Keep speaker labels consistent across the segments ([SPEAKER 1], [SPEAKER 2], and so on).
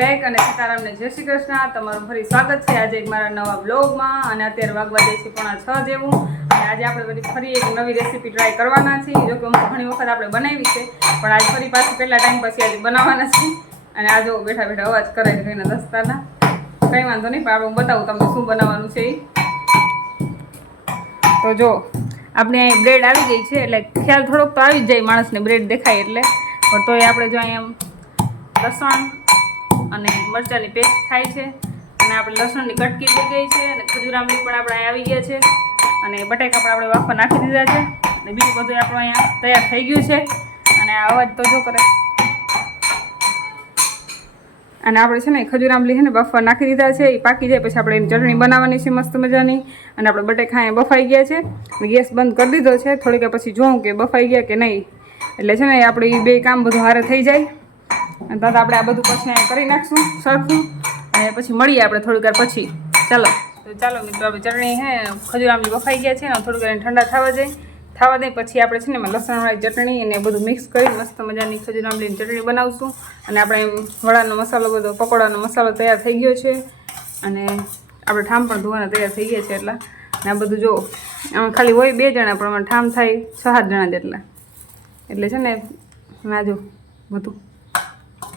[SPEAKER 1] અને સીતારામને જય શ્રી કૃષ્ણ. તમારું ફરી સ્વાગત છે આજે મારા નવા બ્લોગમાં અને અત્યારે વાગવા જાય છે પોણા છ જેવું. અને આજે આપણે ફરી એક નવી રેસીપી ટ્રાય કરવાના છીએ. જો કે હું ઘણી વખત આપણે બનાવી છે, પણ આજ ફરી પાછી પહેલા ટાઈમ પછી આજે બનાવવાના છીએ. અને આ જો બેઠા બેઠા અવાજ કરે છે કોઈના દસ્તાના કંઈ વાંધો નહીં, પણ આપણે બતાવું તમને શું બનાવવાનું છે તો જો, આપણે અહીં બ્રેડ આવી ગઈ છે, એટલે ખ્યાલ થોડોક તો આવી જ જાય માણસને બ્રેડ દેખાય એટલે. પણ તોય આપણે જો અહીંયા લસણ અને મરચાંની પેસ્ટ થાય છે. અને આપણે લસણની કટકી થઈ ગઈ છે અને ખજૂર આંબલી પણ આપણે આવી ગયા છે. અને બટાકા પણ આપણે વાફા નાખી દીધા છે. અને બીજું બધું આપણું અહીંયા તૈયાર થઈ ગયું છે. અને આ અવાજ તો જો કરે. અને આપણે છે ને ખજૂર આંબલી છે ને બફવા નાખી દીધા છે. એ પાકી જાય પછી આપણે એની ચટણી બનાવવાની છે મસ્ત મજાની. અને આપણે બટેકા એ બફાઈ ગયા છે. ગેસ બંધ કરી દીધો છે. થોડીક પછી જોઉં કે બફાઈ ગયા કે નહીં. એટલે છે ને આપણે એ બે કામ બધું હારે થઈ જાય. અને દાદા, આપણે આ બધું પછી કરી નાખશું, સરખું. અને પછી મળીએ આપણે થોડીક વાર પછી. ચાલો. તો ચાલો મિત્રો આપણે ચટણી હે, ખજૂર આંબલી બફાઈ ગયા છે ને થોડીક વાર ઠંડા થવા જાય થવા દે, પછી આપણે છે ને એમાં લસણવાળી ચટણી અને બધું મિક્સ કરી મસ્ત મજાની ખજૂર આંબલીની ચટણી બનાવશું. અને આપણે વડાનો મસાલો બધો, પકોડાનો મસાલો તૈયાર થઈ ગયો છે. અને આપણે ઠામ પણ ધોવાના તૈયાર થઈ ગયા છે એટલા. અને આ બધું જો, આમાં ખાલી હોય બે જણા, પણ ઠામ થાય છ સાત જણા જેટલા. એટલે છે ને ના જો બધું.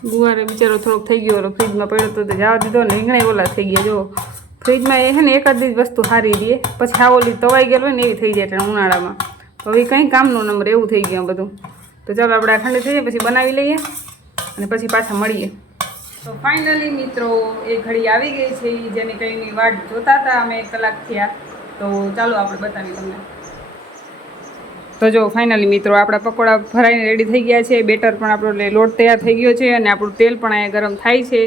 [SPEAKER 1] ગુવારે બિચારો થોડોક થઈ ગયો હતો ફ્રીજમાં પડ્યો તો જવા દીધો ને રીંગણા ઓલા થઈ ગયા જો ફ્રીજમાં એ છે ને એકાદ જ વસ્તુ સારી દે પછી આ ઓલી તવાઈ ગયેલો ને એવી થઈ જાય એટલે ઉનાળામાં. હવે કંઈ કામનો નંબર, એવું થઈ ગયું બધું. તો ચાલો આપણે આ ઠંડી થઈ જાય, પછી બનાવી લઈએ અને પછી પાછા મળીએ. તો ફાઇનલી મિત્રો, એ ઘડી આવી ગઈ છે જેની કંઈની વાટ જોતા હતા અમે કલાક થયા. તો ચાલો આપણે બતાવી તમને. તો જો ફાઇનલી મિત્રો, આપણા પકોડા ભરાઈને રેડી થઈ ગયા છે. બેટર પણ આપણો લોટ તૈયાર થઈ ગયો છે અને આપણું તેલ પણ અહીંયા ગરમ થાય છે.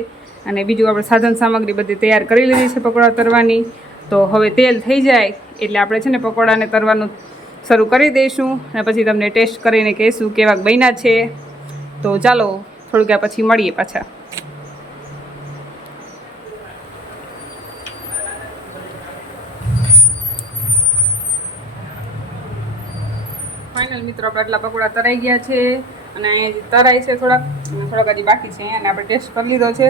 [SPEAKER 1] અને બીજું આપણે સાધન સામગ્રી બધી તૈયાર કરી લીધી છે પકોડા તરવાની. તો હવે તેલ થઈ જાય એટલે આપણે છે ને પકોડાને તરવાનું શરૂ કરી દઈશું અને પછી તમને ટેસ્ટ કરીને કહીશું કેવા બન્યા છે. તો ચાલો થોડુંક પછી મળીએ પાછા. ફાઇનલ મિત્રો આપણે આટલા પકોડા તરાઈ ગયા છે અને અહીંયા તરાય છે થોડાક. અને થોડાક હજી બાકી છે અને આપણે ટેસ્ટ કરી લીધો છે.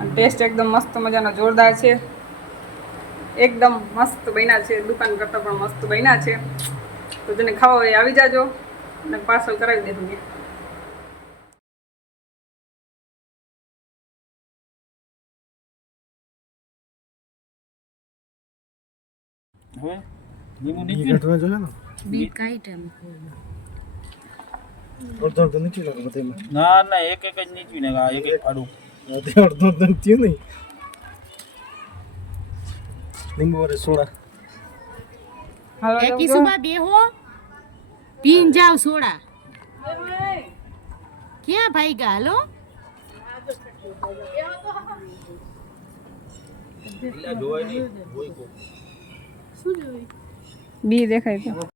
[SPEAKER 1] અને ટેસ્ટ એકદમ મસ્ત મજાનો જોરદાર છે. એકદમ મસ્ત બન્યા છે. દુકાન કરતાં પણ મસ્ત બન્યા છે. તો જેને ખાવા હોય આવી જાજો. અને પાર્સલ કરાવી દેજો મેં.
[SPEAKER 2] હવે લીંબુ નીચું
[SPEAKER 3] ઘટવા ને?
[SPEAKER 4] બીટ કાઢી ટાઈમ
[SPEAKER 3] અડધો અડધો નીચે લાગે બધામાં
[SPEAKER 2] ના ના એક એક જ નીચું ને એક એક ફાડું
[SPEAKER 3] અડધો અડધો થયું નહીં. લીંબુ વાળે સોડા.
[SPEAKER 4] એકી સુબા બેહો પીન જાવ સોડા. ક્યાં ભાઈ
[SPEAKER 2] ગાલો
[SPEAKER 1] બી દેખાય છે